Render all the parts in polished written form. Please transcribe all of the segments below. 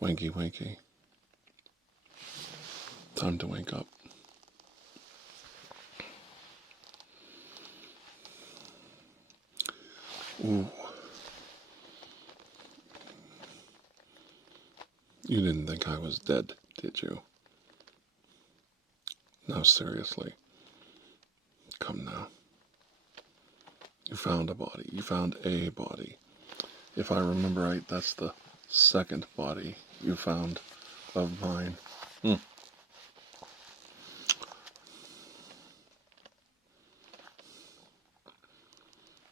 Wanky, wanky. Time to wake up. Ooh. You didn't think I was dead, did you? No, seriously. Come now. You found a body. You found a body. If I remember right, that's the second body you found of mine.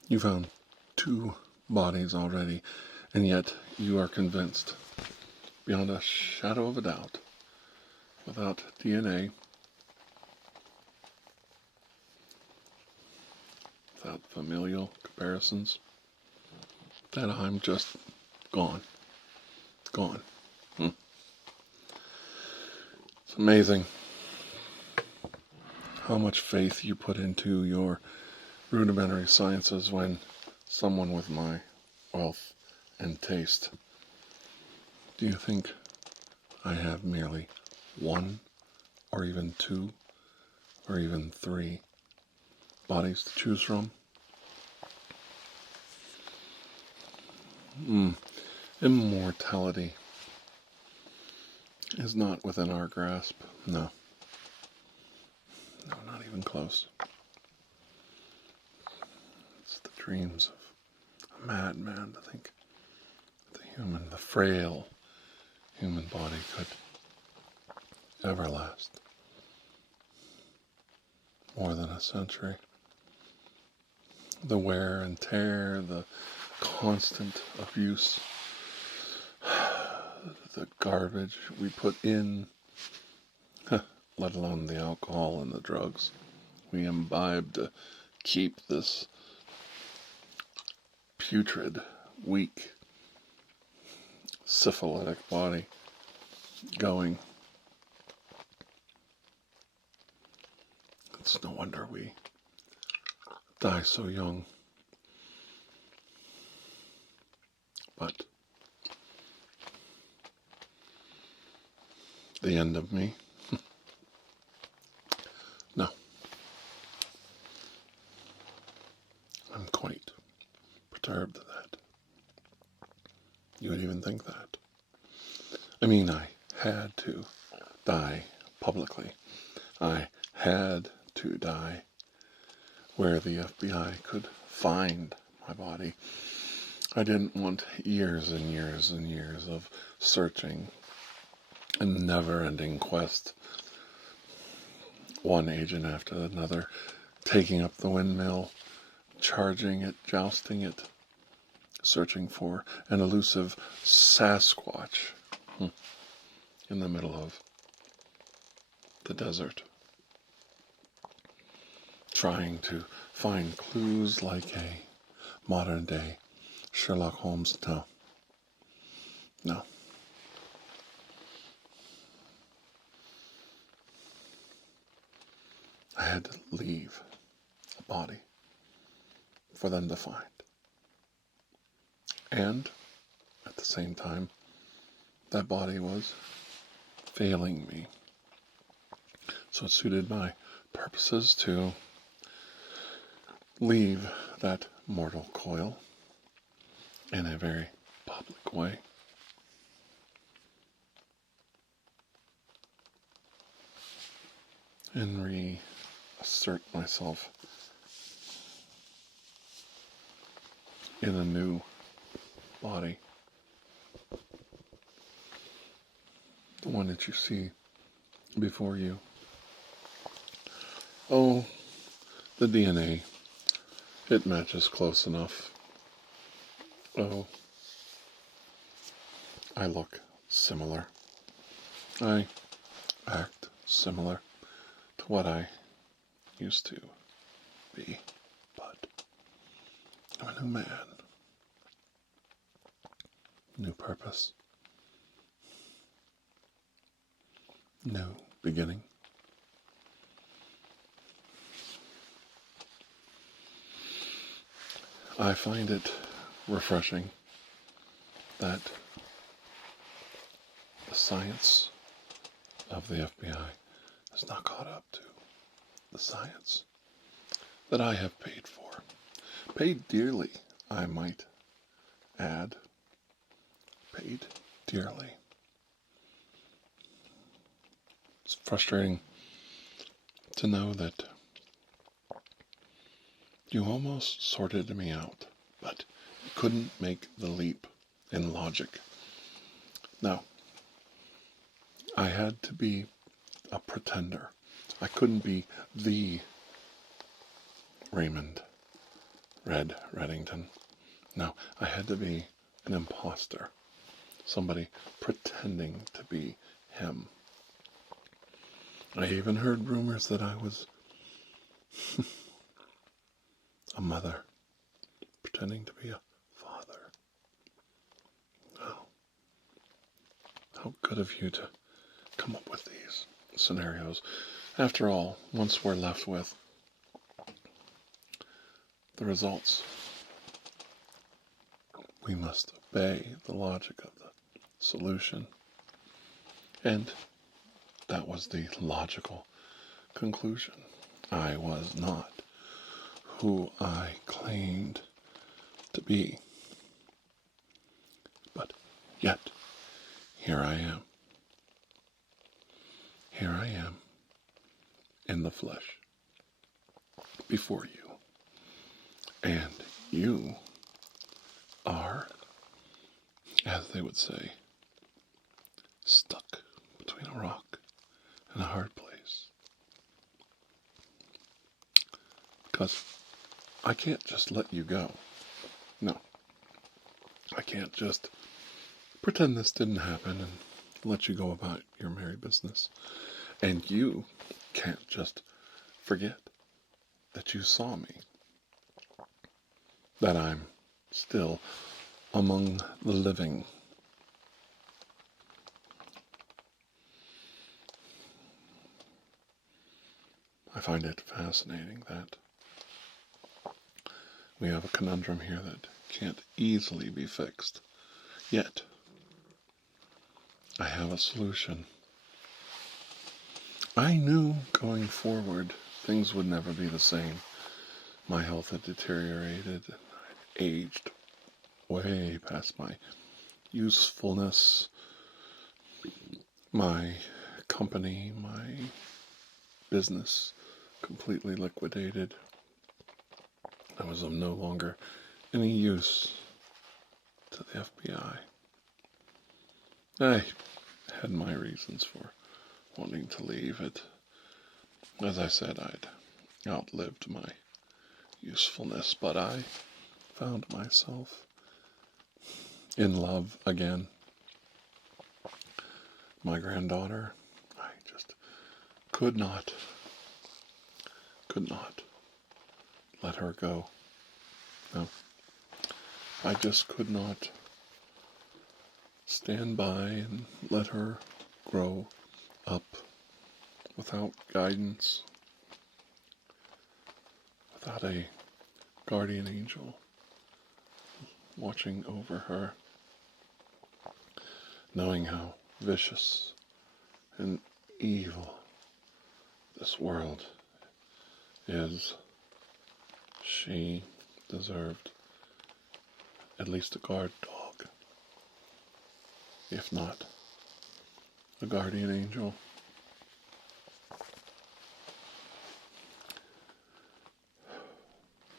You found 2 bodies already, and yet you are convinced, beyond a shadow of a doubt, without DNA, without familial comparisons, that I'm just gone. Gone. It's amazing how much faith you put into your rudimentary sciences when someone with my wealth and taste. Do you think I have merely 1 or even 2 or even 3 bodies to choose from? Immortality is not within our grasp. No. No, not even close. It's the dreams of a madman to think the frail human body could ever last more than a century. The wear and tear, the constant abuse, the garbage we put in, let alone the alcohol and the drugs we imbibe to keep this putrid, weak, syphilitic body going. It's no wonder we die so young. But the end of me? No. I'm quite perturbed at that. You would even think that. I mean, I had to die publicly. I had to die where the FBI could find my body. I didn't want years and years and years of searching, a never-ending quest, one agent after another, taking up the windmill, charging it, jousting it, searching for an elusive Sasquatch in the middle of the desert, trying to find clues like a modern-day Sherlock Holmes. No. I had to leave a body for them to find. And at the same time, that body was failing me. So it suited my purposes to leave that mortal coil in a very public way. And reassert myself in a new body. The one that you see before you. Oh, the DNA. It matches close enough. Oh, I look similar. I act similar to what I used to be. But I'm a new man. New purpose. New beginning. I find it refreshing that science of the FBI has not caught up to the science that I have paid for. Paid dearly, I might add. Paid dearly. It's frustrating to know that you almost sorted me out, but you couldn't make the leap in logic. Now, I had to be a pretender. I couldn't be the Raymond Reddington. No, I had to be an imposter. Somebody pretending to be him. I even heard rumors that I was a mother pretending to be a father. Oh, how good of you to come up with these scenarios. After all, once we're left with the results, we must obey the logic of the solution. And that was the logical conclusion. I was not who I claimed to be. But yet, here I am. Here I am in the flesh before you. And you are, as they would say, stuck between a rock and a hard place. Because I can't just let you go. No. I can't just pretend this didn't happen and let you go about your merry business. And you can't just forget that you saw me. That I'm still among the living. I find it fascinating that we have a conundrum here that can't easily be fixed. Yet, I have a solution. I knew going forward things would never be the same. My health had deteriorated and I'd aged way past my usefulness. My company, my business completely liquidated. I was of no longer any use to the FBI. I had my reasons for wanting to leave it. As I said, I'd outlived my usefulness, but I found myself in love again. My granddaughter, I just could not let her go. No, I just could not stand by and let her grow up without guidance, without a guardian angel watching over her, knowing how vicious and evil this world is. She deserved at least a guard dog, if not a guardian angel.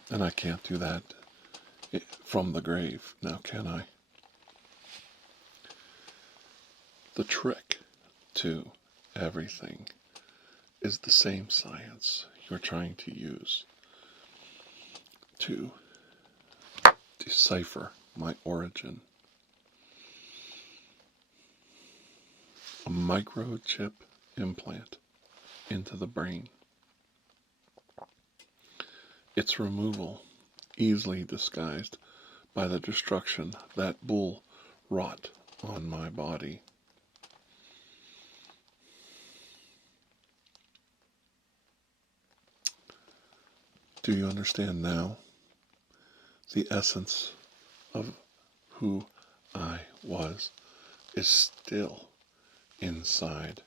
And I can't do that from the grave, now can I? The trick to everything is the same science you're trying to use to decipher my origin. A microchip implant into the brain. Its removal easily disguised by the destruction that bull wrought on my body. Do you understand now? The essence of who I was is still inside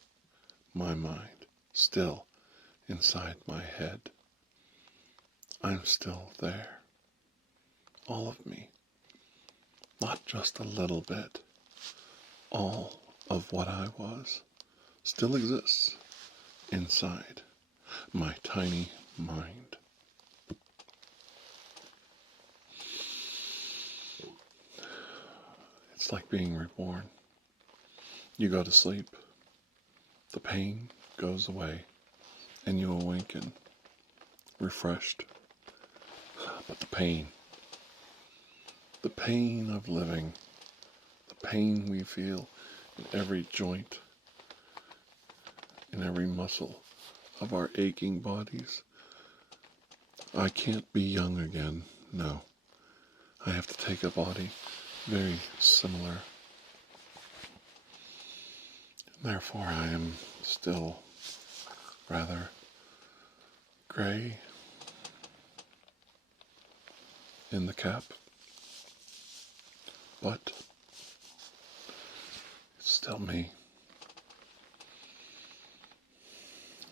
my mind, still inside my head. I'm still there. All of me. Not just a little bit. All of what I was still exists inside my tiny mind. It's like being reborn. You go to sleep, the pain goes away, and you awaken, refreshed. But the pain of living, the pain we feel in every joint, in every muscle of our aching bodies. I can't be young again, no. I have to take a body very similar. Therefore, I am still rather gray in the cap, but it's still me.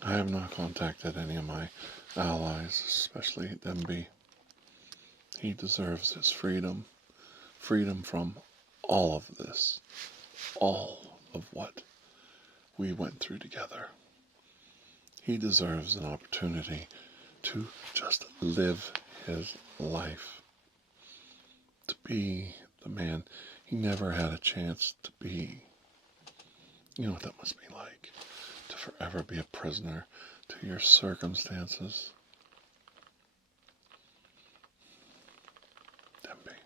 I have not contacted any of my allies, especially Demby. He deserves his freedom. Freedom from all of this. All of what we went through together. He deserves an opportunity to just live his life. To be the man he never had a chance to be. You know what that must be like, to forever be a prisoner to your circumstances. Demby.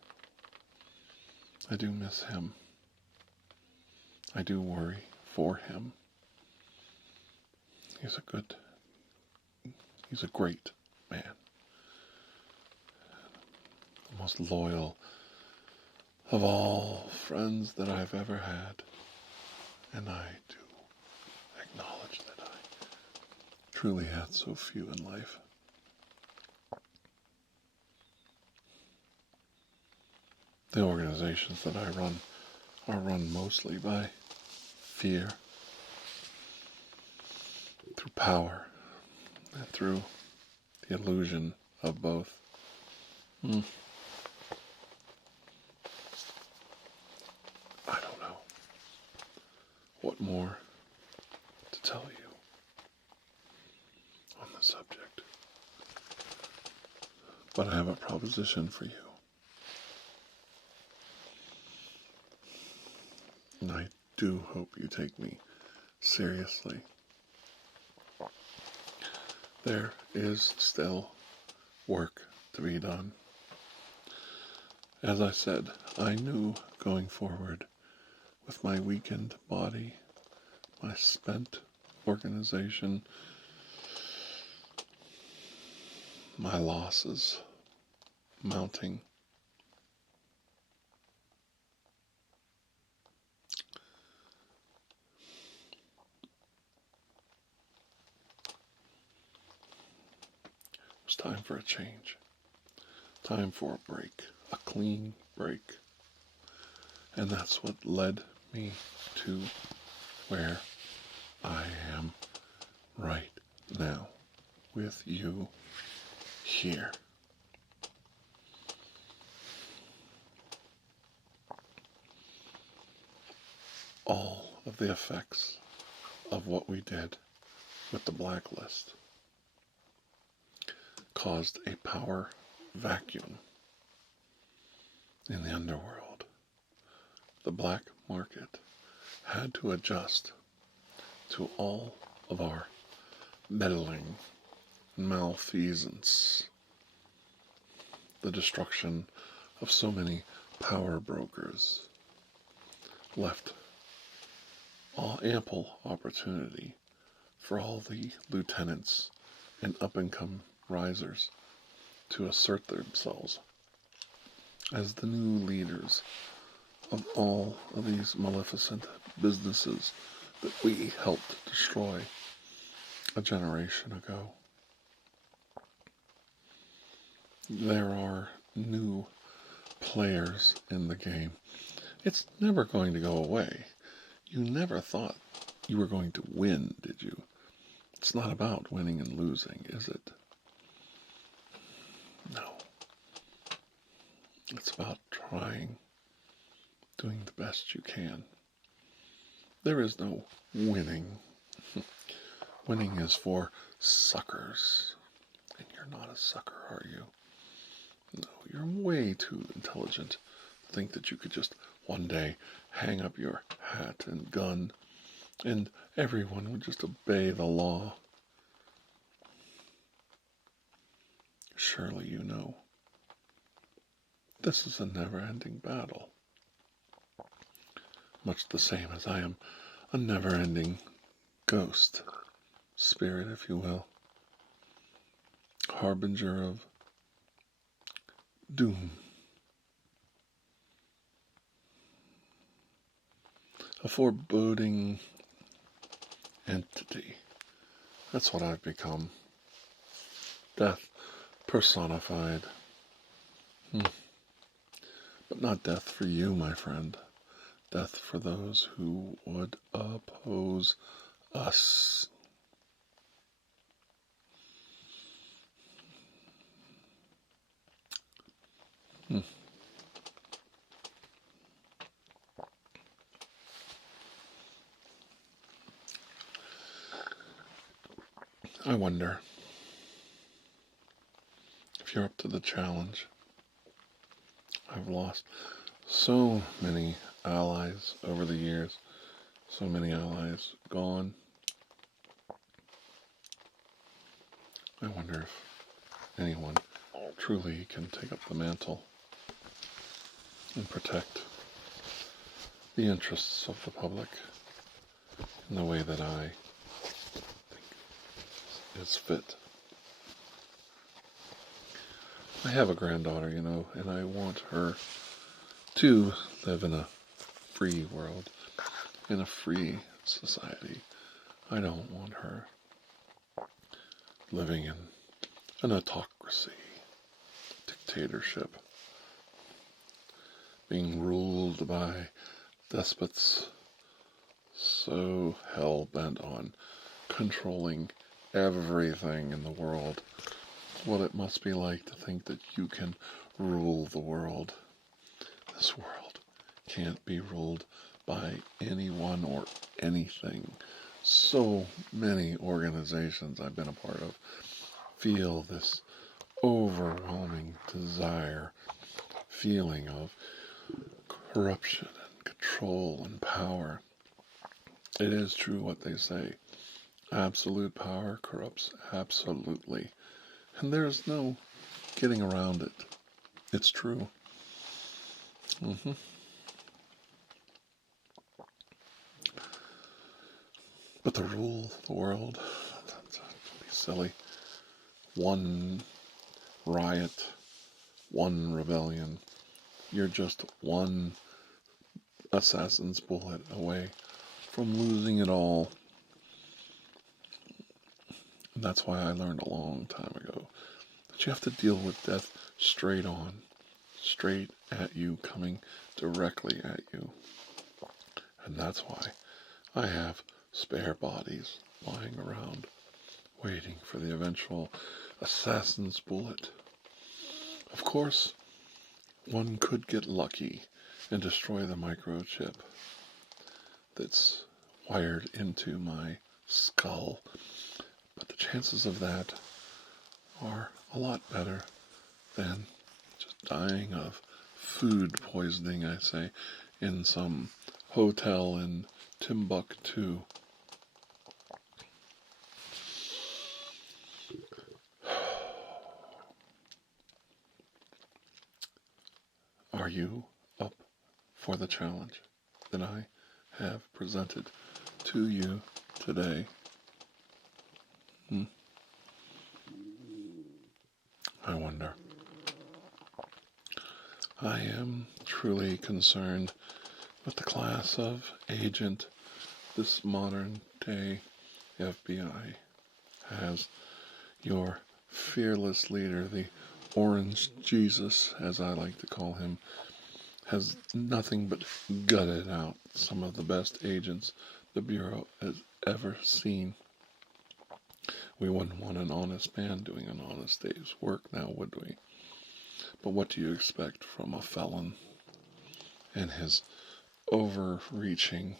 I do miss him. I do worry for him. He's a great man. The most loyal of all friends that I've ever had. And I do acknowledge that I truly had so few in life. The organizations that I run are run mostly by fear, through power, and through the illusion of both. I don't know what more to tell you on the subject, but I have a proposition for you. And I do hope you take me seriously. There is still work to be done. As I said, I knew going forward with my weakened body, my spent organization, my losses mounting, it was time for a change. Time for a break, a clean break. And that's what led me to where I am right now with you here. All of the effects of what we did with the Blacklist caused a power vacuum in the underworld. The black market had to adjust to all of our meddling, malfeasance, the destruction of so many power brokers left ample opportunity for all the lieutenants and up-and-come risers to assert themselves as the new leaders of all of these maleficent businesses that we helped destroy a generation ago. There are new players in the game. It's never going to go away. You never thought you were going to win, did you? It's not about winning and losing, is it? No. It's about trying, doing the best you can. There is no winning. Winning is for suckers. And you're not a sucker, are you? No, you're way too intelligent to think that you could just one day hang up your hat and gun and everyone would just obey the law. Surely you know. This is a never-ending battle. Much the same as I am a never-ending ghost, spirit, if you will, harbinger of doom, a foreboding entity. That's what I've become. Death personified. But not death for you, my friend. Death for those who would oppose us. I wonder if you're up to the challenge. I've lost so many allies over the years, so many allies gone. I wonder if anyone truly can take up the mantle and protect the interests of the public in the way that I think is fit. I have a granddaughter, and I want her to live in a free world, in a free society. I don't want her living in an autocracy, dictatorship, being ruled by despots so hell-bent on controlling everything in the world. What it must be like to think that you can rule the world. This world can't be ruled by anyone or anything. So many organizations I've been a part of feel this overwhelming feeling of corruption and control and power. It is true what they say. Absolute power corrupts absolutely. And there's no getting around it. It's true. But to rule the world, that'd be silly. One riot, one rebellion. You're just one assassin's bullet away from losing it all. And that's why I learned a long time ago that you have to deal with death straight on, straight at you, coming directly at you. And that's why I have spare bodies lying around, waiting for the eventual assassin's bullet. Of course, one could get lucky and destroy the microchip that's wired into my skull. But the chances of that are a lot better than just dying of food poisoning, I say, in some hotel in Timbuktu. Are you up for the challenge that I have presented to you today? I wonder. I am truly concerned with the class of agent this modern day FBI has. Your fearless leader, the Orange Jesus, as I like to call him, has nothing but gutted out some of the best agents the Bureau has ever seen. We wouldn't want an honest man doing an honest day's work now, would we? But what do you expect from a felon and his overreaching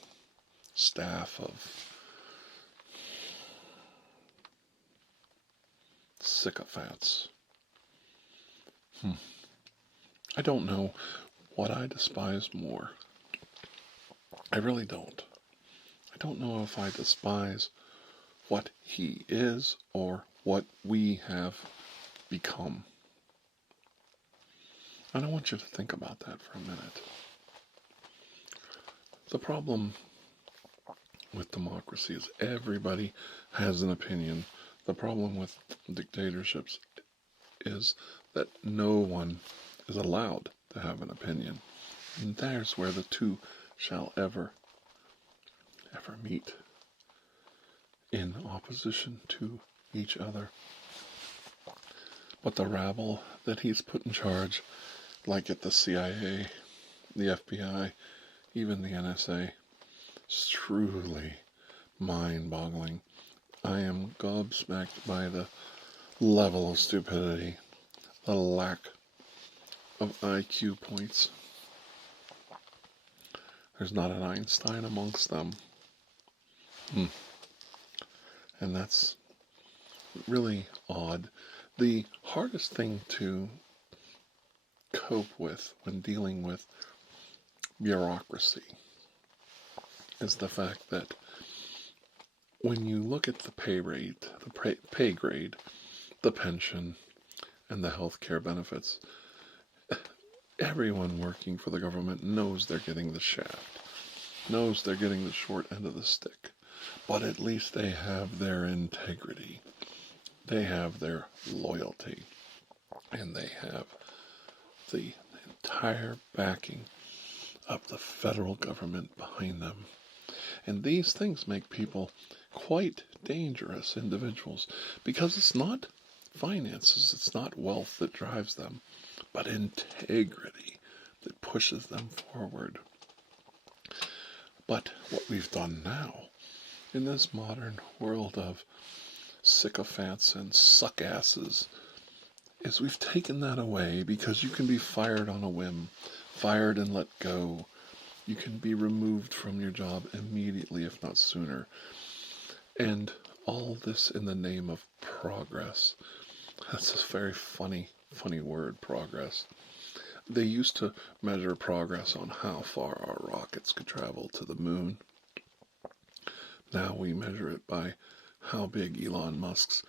staff of sycophants? I don't know what I despise more. I really don't. I don't know if I despise what he is or what we have become. And I want you to think about that for a minute. The problem with democracy is everybody has an opinion. The problem with dictatorships is that no one is allowed to have an opinion. And there's where the two shall ever meet, in opposition to each other. But the rabble that he's put in charge, like at the CIA, the FBI, even the NSA, is truly mind-boggling. I am gobsmacked by the level of stupidity, the lack of IQ points. There's not an Einstein amongst them. And that's really odd. The hardest thing to cope with when dealing with bureaucracy is the fact that when you look at the pay rate, the pay grade, the pension, and the health care benefits, everyone working for the government knows they're getting the shaft, knows they're getting the short end of the stick. But at least they have their integrity, they have their loyalty, and they have the entire backing of the federal government behind them. And these things make people quite dangerous individuals, because it's not finances, it's not wealth that drives them, but integrity that pushes them forward. But what we've done now, in this modern world of sycophants and suckasses, is we've taken that away, because you can be fired on a whim, fired and let go. You can be removed from your job immediately, if not sooner. And all this in the name of progress. That's a very funny word, progress. They used to measure progress on how far our rockets could travel to the moon. Now we measure it by how big Elon Musk's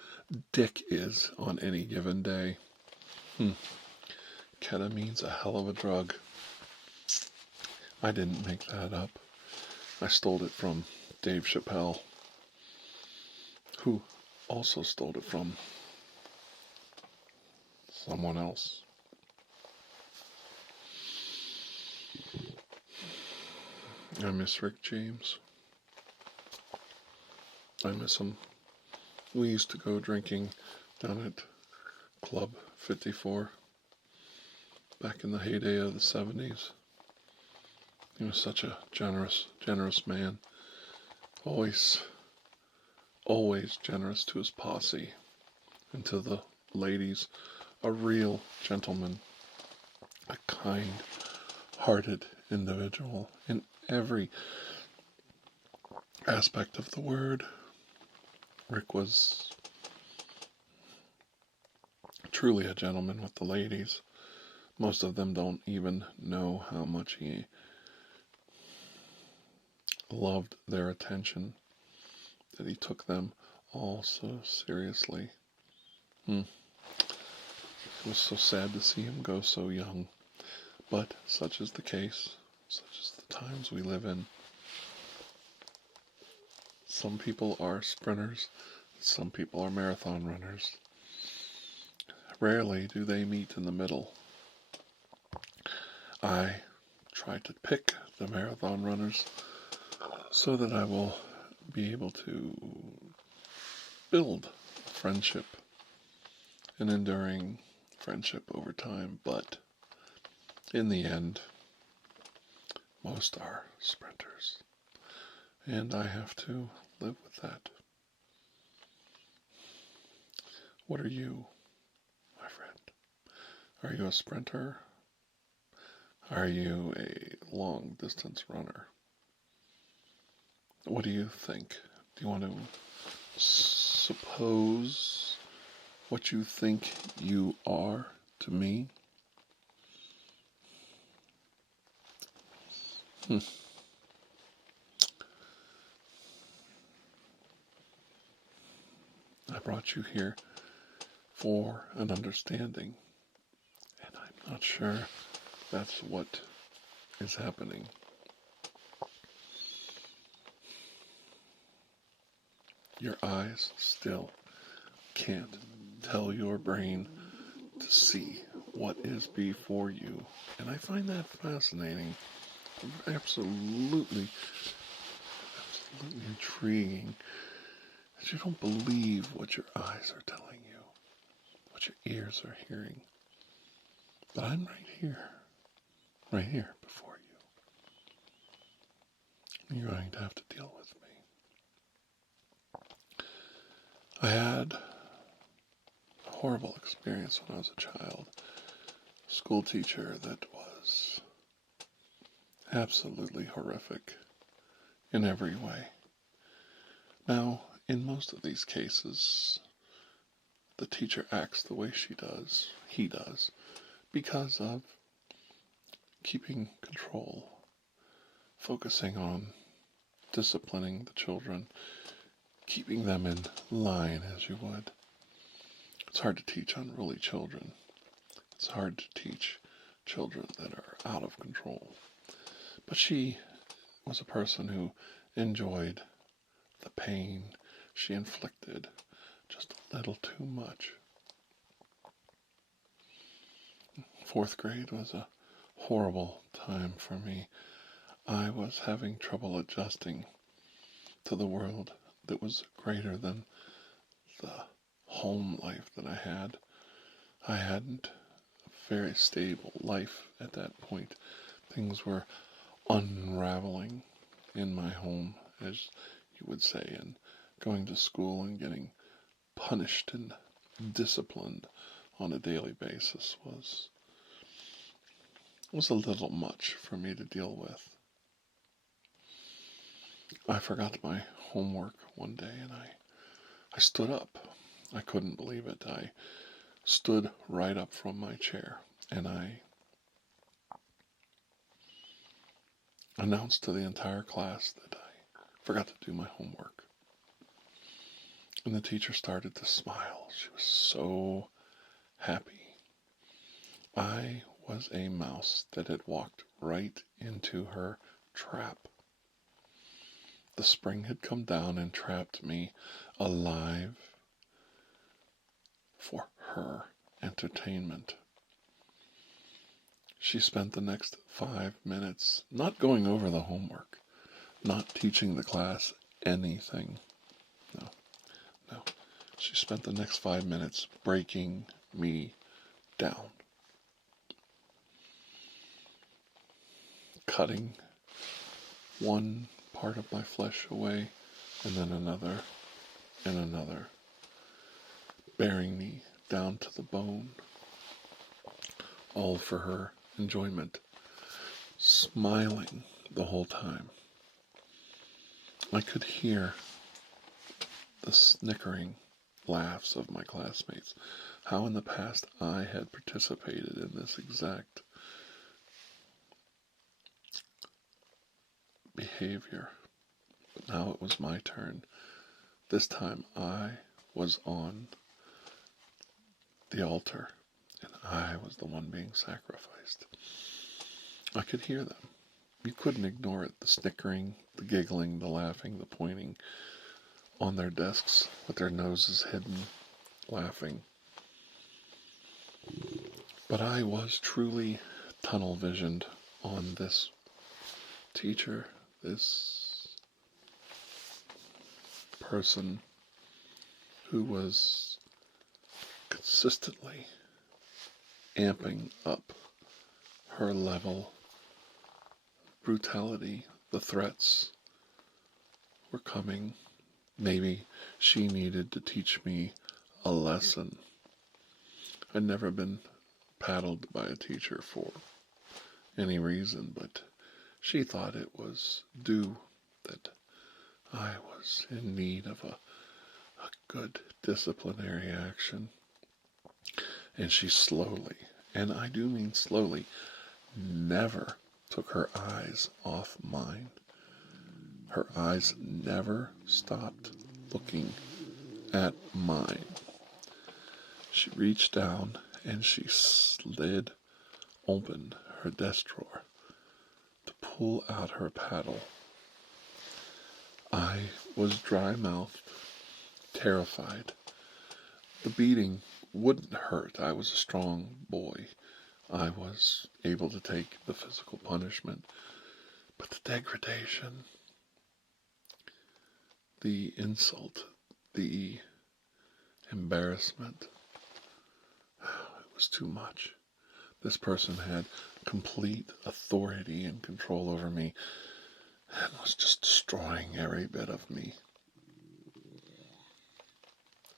dick is on any given day. Ketamine's a hell of a drug. I didn't make that up. I stole it from Dave Chappelle, who also stole it from someone else. I miss Rick James. I miss him. We used to go drinking down at Club 54 back in the heyday of the 70s. He was such a generous man. Always generous to his posse and to the ladies. A real gentleman. A kind-hearted individual in every aspect of the word. Rick was truly a gentleman with the ladies. Most of them don't even know how much he loved their attention, that he took them all so seriously. It was so sad to see him go so young, but such is the case, such is the times we live in. Some people are sprinters, some people are marathon runners. Rarely do they meet in the middle. I try to pick the marathon runners so that I will be able to build a friendship, an enduring friendship over time, but in the end, most are sprinters. And I have to live with that. What are you, my friend? Are you a sprinter? Are you a long-distance runner? What do you think? Do you want to suppose what you think you are to me? I brought you here for an understanding, and I'm not sure that's what is happening. Your eyes still can't tell your brain to see what is before you, and I find that fascinating, absolutely intriguing, that you don't believe what your eyes are telling you, what your ears are hearing. But I'm right here before you. You're going to have to deal with me. I had a horrible experience when I was a child. A school teacher that was absolutely horrific in every way. Now, in most of these cases, the teacher acts the way he does, because of keeping control, focusing on disciplining the children, keeping them in line as you would. It's hard to teach unruly children. It's hard to teach children that are out of control. But she was a person who enjoyed the pain she inflicted just a little too much. Fourth grade was a horrible time for me. I was having trouble adjusting to the world that was greater than the home life that I had. I hadn't a very stable life at that point. Things were unraveling in my home, as you would say, and going to school and getting punished and disciplined on a daily basis was a little much for me to deal with. I forgot my homework one day and I stood up. I couldn't believe it. I stood right up from my chair and I announced to the entire class that I forgot to do my homework. And the teacher started to smile. She was so happy. I was a mouse that had walked right into her trap. The spring had come down and trapped me alive for her entertainment. She spent the next 5 minutes not going over the homework, not teaching the class anything. No. She spent the next 5 minutes breaking me down, cutting one part of my flesh away, and then another, and another, bearing me down to the bone, all for her enjoyment, smiling the whole time. I could hear the snickering laughs of my classmates, how in the past I had participated in this exact behavior. But now it was my turn. This time I was on the altar, and I was the one being sacrificed. I could hear them. You couldn't ignore it. The snickering, the giggling, the laughing, the pointing on their desks with their noses hidden, laughing. But I was truly tunnel visioned on this teacher, this person who was consistently amping up her level, brutality, the threats, were coming. Maybe she needed to teach me a lesson. I'd never been paddled by a teacher for any reason, but she thought it was due that I was in need of a good disciplinary action. And she slowly, and I do mean slowly, never took her eyes off mine. Her eyes never stopped looking at mine. She reached down and she slid open her desk drawer to pull out her paddle. I was dry-mouthed, terrified. The beating wouldn't hurt. I was a strong boy. I was able to take the physical punishment. But the degradation, the insult, the embarrassment, it was too much. This person had complete authority and control over me and was just destroying every bit of me.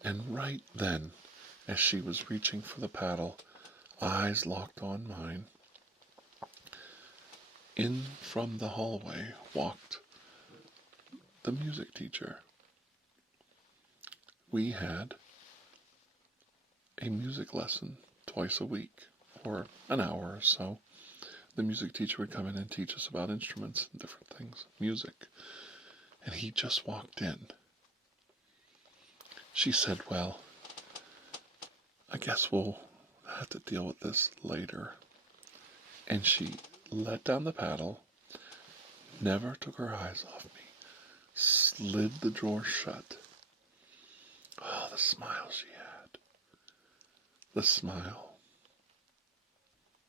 And right then, as she was reaching for the paddle, eyes locked on mine, in from the hallway walked the music teacher. We had a music lesson twice a week, for an hour or so. The music teacher would come in and teach us about instruments and different things, music. And he just walked in. She said, well, I guess we'll have to deal with this later. And she let down the paddle, never took her eyes off me, slid the drawer shut. Oh, the smile she had. The smile.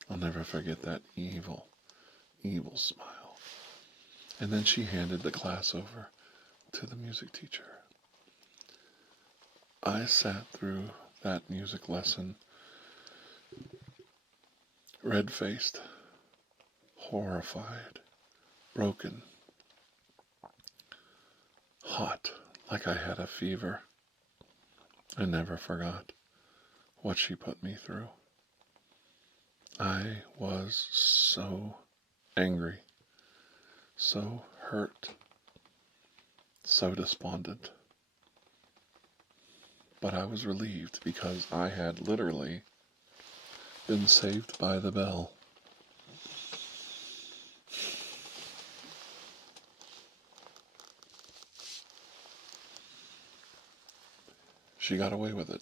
I'll never forget that evil, evil smile. And then she handed the class over to the music teacher. I sat through that music lesson, red-faced, horrified, broken, hot, like I had a fever. I never forgot what she put me through. I was so angry, so hurt, so despondent. But I was relieved because I had literally been saved by the bell. She got away with it,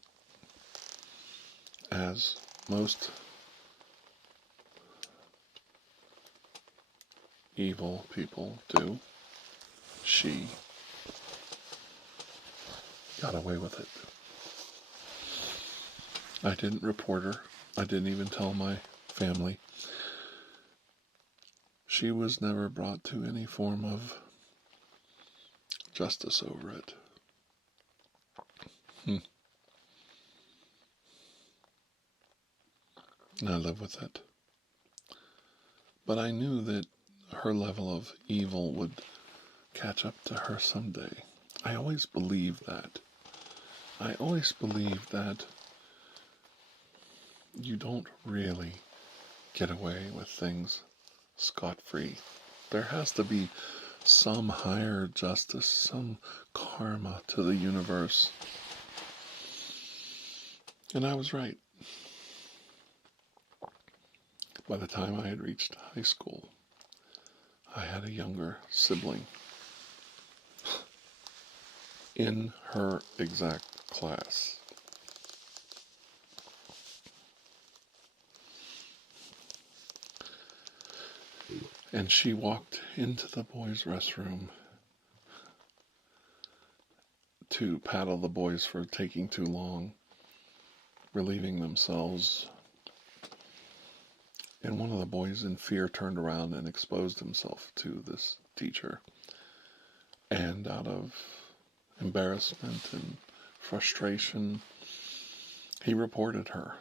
as most evil people do. She got away with it. I didn't report her. I didn't even tell my family. She was never brought to any form of justice over it. And I live with it. But I knew that her level of evil would catch up to her someday. I always believed that. I always believed that you don't really get away with things scot-free. There has to be some higher justice, some karma to the universe. And I was right. By the time I had reached high school, I had a younger sibling in her exact class. And she walked into the boys' restroom to paddle the boys for taking too long, relieving themselves. And one of the boys in fear turned around and exposed himself to this teacher. And out of embarrassment and frustration, he reported her.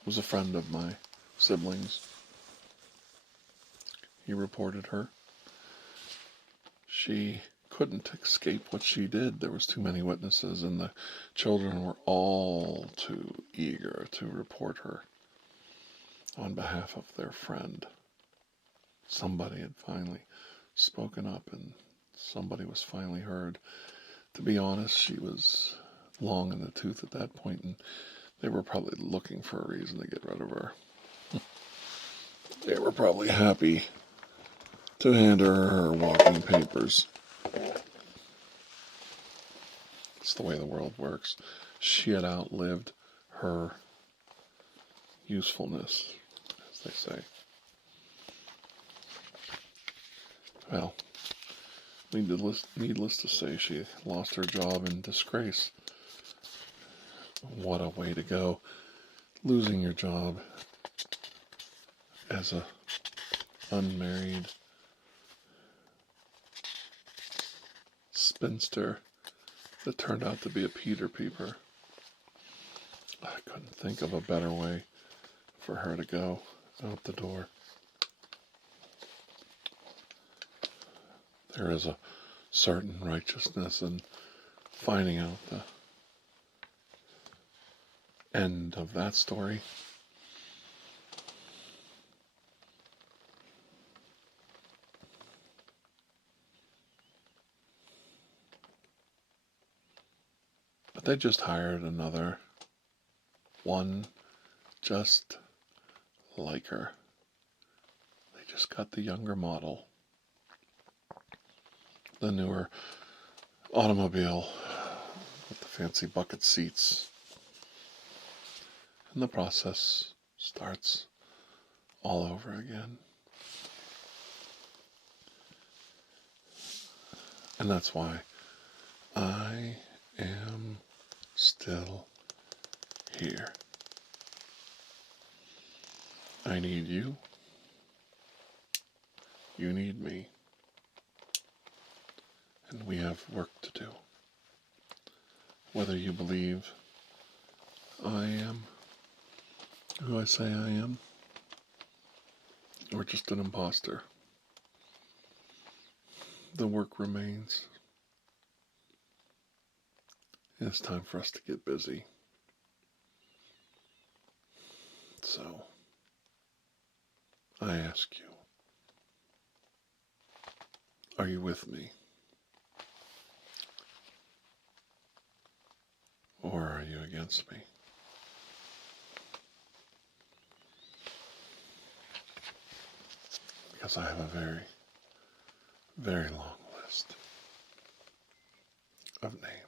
It was a friend of my siblings. He reported her. She couldn't escape what she did. There was too many witnesses, and the children were all too eager to report her on behalf of their friend. Somebody had finally spoken up, and somebody was finally heard. To be honest, she was long in the tooth at that point, and they were probably looking for a reason to get rid of her. They were probably happy to hand her walking papers. It's the way the world works. She had outlived her usefulness, as they say. Well, needless to say, she lost her job in disgrace. What a way to go. Losing your job as a unmarried spinster that turned out to be a Peter Peeper. I couldn't think of a better way for her to go out the door. There is a certain righteousness in finding out the end of that story. But they just hired another one just like her. They just got the younger model. The newer automobile with the fancy bucket seats. And the process starts all over again. And that's why I am still here. I need you. You need me. And we have work to do. Whether you believe I am who I say I am, or just an imposter, the work remains. It's time for us to get busy. So, I ask you, are you with me? Or are you against me? Because I have a very, very long list of names.